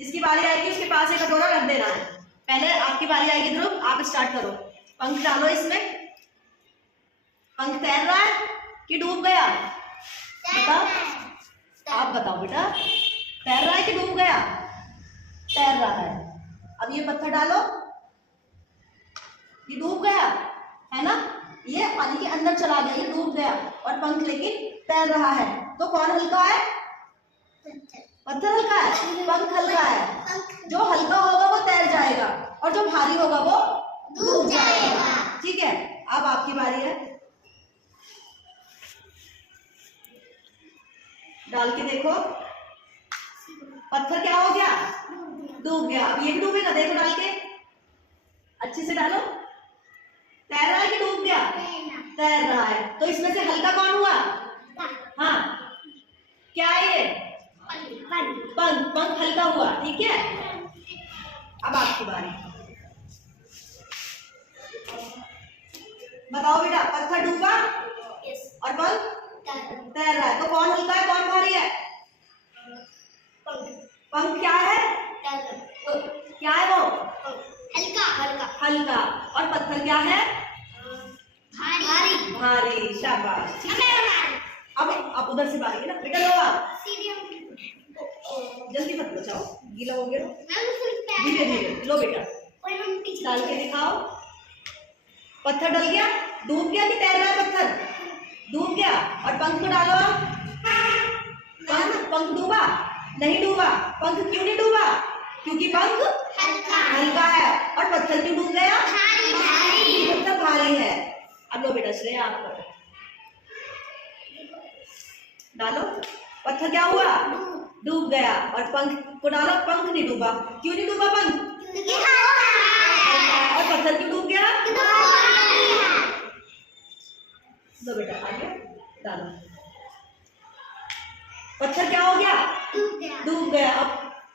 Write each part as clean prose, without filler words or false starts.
जिसकी बारी आएगी उसके पास एक कटोरा रख देना है। पहले आपकी बारी आएगी ध्रुव, आप स्टार्ट करो। पंख डालो इसमें। पंख तैर रहा है कि डूब गया? बताओ, आप बताओ बेटा, तैर रहा है कि डूब गया? तैर रहा है। अब ये पत्थर डालो, ये डूब गया है ना, ये पानी के अंदर चला गया, ये डूब गया। और पंख लेकिन तैर रहा है, तो कौन हल्का है? पत्थर हल्का है, पंख हल्का है। जो हल्का होगा वो तैर जाएगा और जो भारी होगा वो डूब जाएगा। ठीक है, अब आपकी बारी है। डाल के देखो, पत्थर क्या हो गया? डूब गया। अब ये भी डूबेगा, देखो डाल के अच्छे से डालो। तैर रहा है कि डूब गया? तैर रहा है। तो इसमें से हल्का कौन हुआ? हाँ, क्या है ये? पंख। पंख हल्का हुआ। ठीक है, अब आपकी बारी। बताओ बेटा, पत्थर डूबा और पंख तैर रहा है, तो कौन हल्का है कौन भारी है? पंख क्या है? तो क्या है वो? हल्का हल्का हल्का। और पत्थर क्या है? भारी भारी। शाबाश। अब उधर से बारी है ना बेटा, लो आप जल्दी मत बचाओ, गीला हो गया। धीरे धीरे लो बेटा, डाल के दिखाओ। पत्थर डल गया, डूब गया कि तैर रहा है? पत्थर डूब गया। और पंख को डालो। पंख डूबा? नहीं डूबा। पंख क्यों नहीं डूबा? क्योंकि पंख हल्का है। और पत्थर क्यों डूब गया? पत्थर भारी है। अब लो बेटा श्रेया, आप करो। डालो। पत्थर क्या हुआ? डूब गया। और पंख को डालो, पंख नहीं डूबा। क्यों नहीं डूबा पंख? और पत्थर क्यों डूब गया? लो बेटा आगे डालो। पत्थर क्या हो गया? डूब गया। अब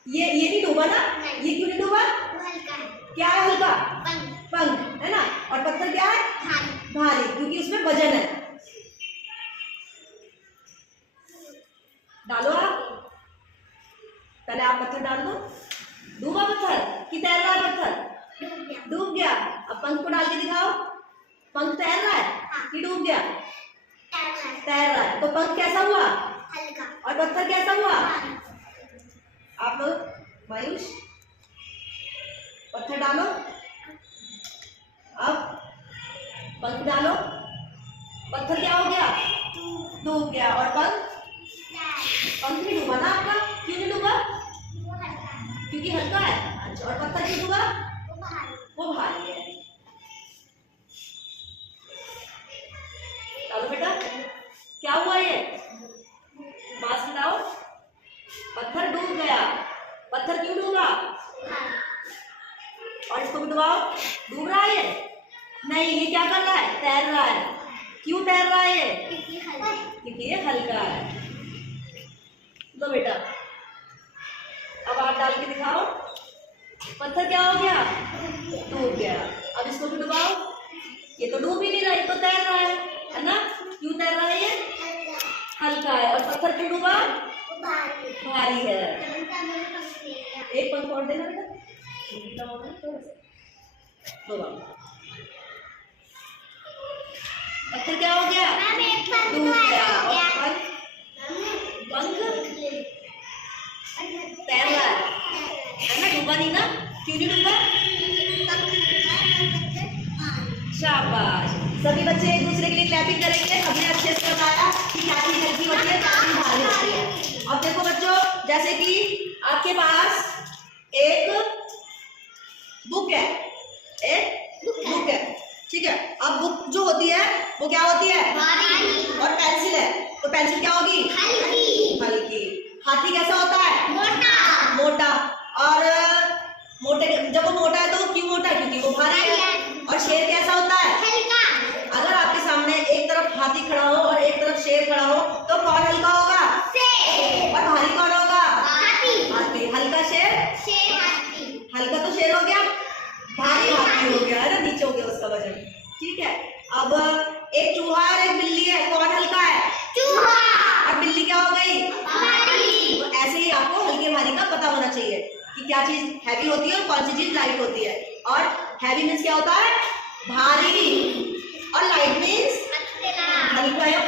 ये नहीं डूबा ना, ये क्यों नहीं डूबा? क्या है हल्का? पंख है ना। और पत्थर क्या है? भारी, क्योंकि उसमें वजन है। डालो आप, पहले आप पत्थर डाल दो। डूबा पत्थर कि तैर रहा है? पत्थर डूब गया। अब पंख को डाल के दिखाओ। पंख तैर रहा है कि डूब गया? तैर रहा है। तो पंख कैसा हुआ? और पत्थर कैसा हुआ? आप लोग मायूस, पत्थर डालो। अब पंख डालो। पत्थर क्या हो गया? डूब गया। और पंख नहीं डूबा ना आपका? क्यों नहीं डूबा? क्योंकि हल्का है। अच्छा, और पत्थर क्यों डूबा? वो भारी है। डालो बेटा, क्या हुआ ये? मास्क लाओ। पत्थर डूब गया। पत्थर क्यों डूबा? और इसको भी डुबाओ। डूब रहा है ये? नहीं, ये क्या कर रहा है? तैर रहा है। क्यों तैर रहा है ये? क्योंकि ये हल्का है। लो बेटा, अब आप डाल के दिखाओ। पत्थर क्या हो गया? डूब गया। अब इसको भी डुबाओ। ये तो डूब ही नहीं रहा, ये तो तैर रहा है ना। क्यों तैर रहा है? ये हल्का है। और पत्थर क्यों डूबा? भारी है। एक पंख और देना बेटा, पत्थर क्या हो गया? डूब गया। और पंख तैर रहा है ना, डूबा नहीं ना। क्यों नहीं डूबा? शाबाश। सभी बच्चे एक दूसरे के लिए क्लैपिंग करेंगे। हमने अच्छे से बताया कि क्या चीज हल्की होती है, क्या चीज भारी होती है। अब देखो बच्चों, जैसे कि आपके पास एक बुक है, एक बुक है, ठीक है। अब बुक जो होती है वो क्या होती है? भारी। और पेंसिल है, तो पेंसिल क्या होगी? हल्की। हाथी कैसा होता है? मोटा। और मोटे, जब वो मोटा है तो वो क्यों मोटा है? क्योंकि वो भारी है। और शेर कैसा होता है? अगर आपके सामने एक तरफ हाथी खड़ा हो और एक तरफ शेर खड़ा हो, तो कौन हल्का होगा? और भारी कौन होगा? हाथी। हल्का शेर, हल्का तो शेर हो गया, भारी हाथी हो गया है ना, नीचे हो गया उसका वजन। ठीक है। अब एक चूहा और एक बिल्ली है, कौन हल्का है? चूहा। और बिल्ली क्या हो गई? भारी। तो ऐसे ही आपको हल्के भारी का पता होना चाहिए। कि क्या चीज हैवी होती है और कौन सी चीज लाइट होती है। और हैवी मीन्स क्या होता है, भारी, और लाइट मीन्स हल्का है